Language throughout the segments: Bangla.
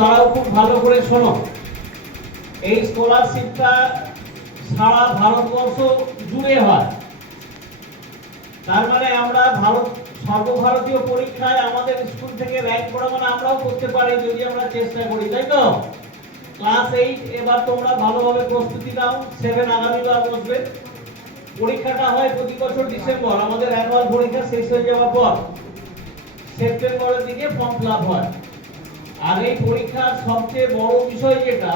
তারাও খুব ভালো করে শোনো। এই স্কলারশিপটা সারা ভারতবর্ষ জুড়ে হয়। তার মানে আমরা সর্বভারতীয় পরীক্ষায় আমাদের স্কুল থেকে র্যাঙ্ক করা মানে আমরাও করতে পারি যদি আমরা চেষ্টা করি, তাই তো? ক্লাস 8 এবার তোমরা ভালোভাবে প্রস্তুতি নাও। 7 আগামীবার বসবে। পরীক্ষাটা হয় প্রতি বছর ডিসেম্বর, আমাদের অ্যানুয়াল পরীক্ষা শেষ হয়ে যাওয়ার পর সেপ্টেম্বরের দিকে ফর্ম ফিল আপ হয়। আর এই পরীক্ষার সবচেয়ে বড় বিষয় যেটা,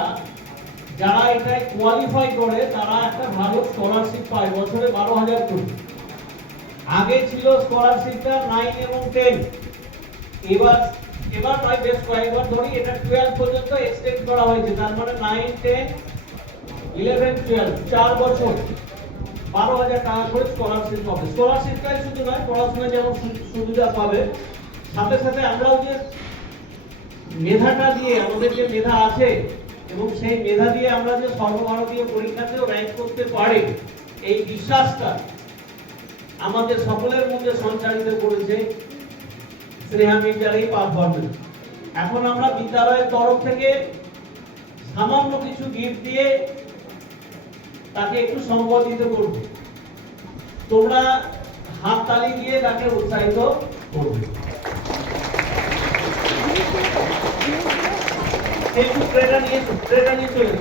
যারা এটায় কোয়ালিফাই করে তারা একটা ভালো স্কলারশিপ পায়, বছরে 12,000 করে। আগে ছিল স্কলারশিপটা 9 এবং 10, এবার প্রায় বেশ কয়েকবার ধরি এটা 12 পর্যন্ত এক্সটেন্ড করা হয়েছে। তার মানে 9, 10, 11, 12 4 বছর 12,000 টাকা করে স্কলারশিপ পাবে। স্কলারশিপটাই শুধু নয়, পড়াশোনা যেমন সুবিধা পাবে, সাথে সাথে আমরাও যে মেধাটা দিয়ে, আমাদের যে মেধা আছে এবং সেই মেধা দিয়ে আমরা যে সর্বভারতীয় পরীক্ষাতেও র্যাঙ্ক করতে পারি, এই বিশ্বাসটা আমাদের সকলের মধ্যে সঞ্চারিত করেছে স্নেহা মির্জার এই পারফরমেন্স। এখন আমরা বিদ্যালয়ের তরফ থেকে সামান্য কিছু গিফট দিয়ে তাকে একটু সম্বোধিত করব। তোমরা হাততালি দিয়ে তাকে উৎসাহিত করবে। একটু ট্রেটা নিয়ে চলে